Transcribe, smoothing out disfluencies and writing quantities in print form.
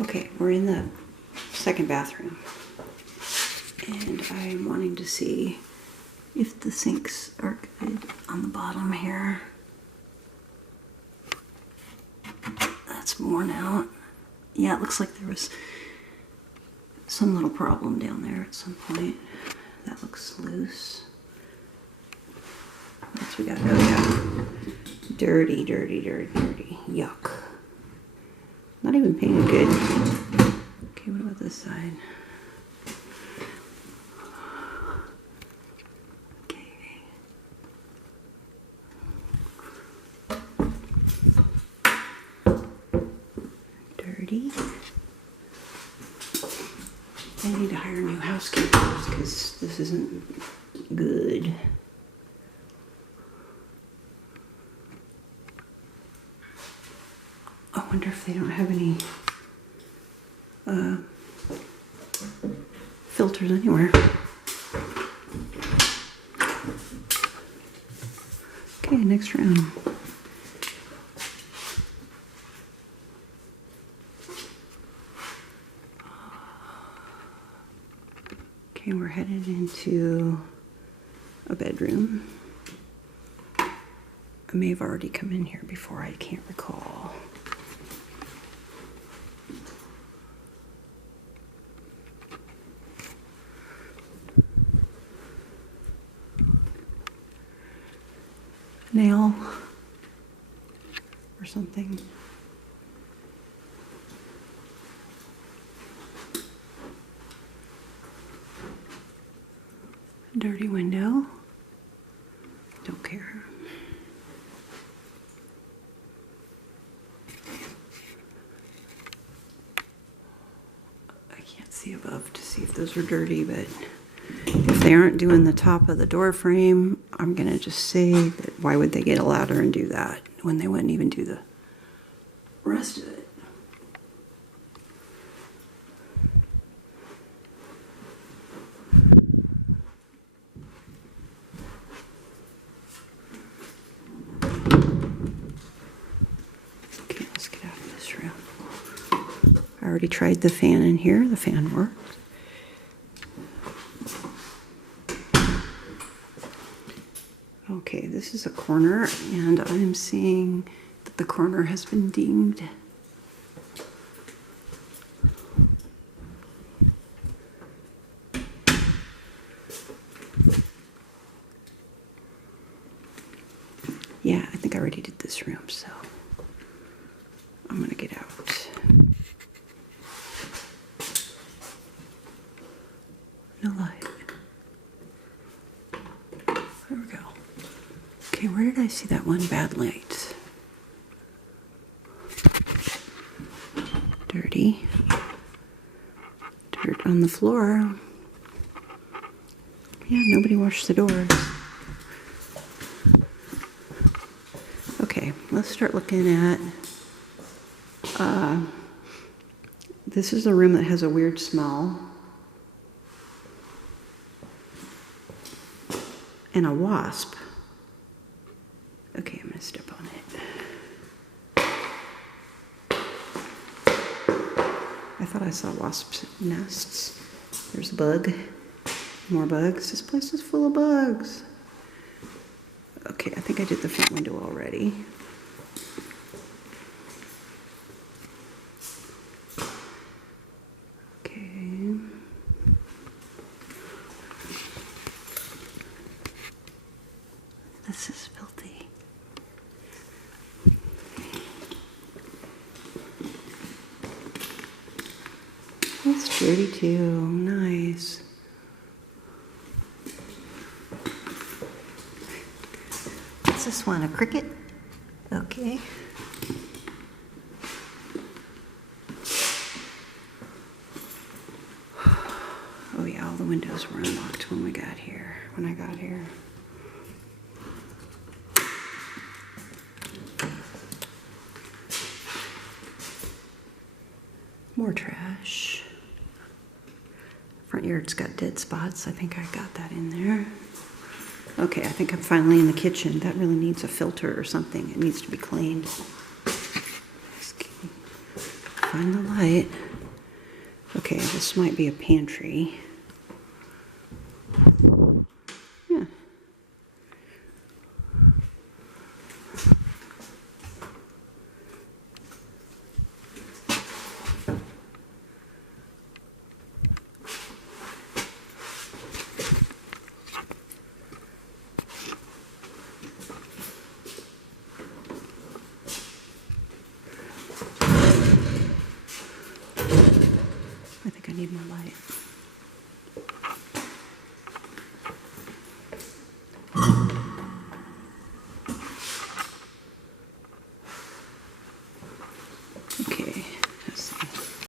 Okay, we're in the second bathroom, and I'm wanting to see if the sinks are good on the bottom here. That's worn out. Yeah, it looks like there was some little problem down there at some point. That looks loose. What else we got? Oh yeah. Dirty, dirty, dirty, dirty. Yuck. Not even painted good. Okay, what about this side? Okay. Dirty. I need to hire new housekeepers because this isn't good. I wonder if they don't have any filters anywhere. Okay, next round. Okay, we're headed into a bedroom. I may have already come in here before, I can't recall. Nail or something. Dirty window. Don't care. I can't see above to see if those are dirty, but if they aren't doing the top of the door frame, I'm going to just say that why would they get a ladder and do that when they wouldn't even do the rest of it? Okay, let's get out of this room. I already tried the fan in here. The fan worked. Okay, this is a corner, and I'm seeing that the corner has been dinged. Yeah, I think I already did this room, so I'm gonna get out. No light. There we go. Okay, where did I see that one bad light? Dirty. Dirt on the floor. Yeah, nobody washed the doors. Okay, let's start looking at, this is a room that has a weird smell. And a wasp. Okay, I'm gonna step on it. I thought I saw wasp nests. There's a bug. More bugs. This place is full of bugs. Okay, I think I did the front window already. Okay. This is filthy. It's dirty too. Nice. What's this one? A cricket? Okay. Oh yeah, all the windows were unlocked when we got here. When I got here. More trash. Front yard's got dead spots. I think I got that in there. Okay, I think I'm finally in the kitchen. That really needs a filter or something. It needs to be cleaned. Find the light. Okay, this might be a pantry.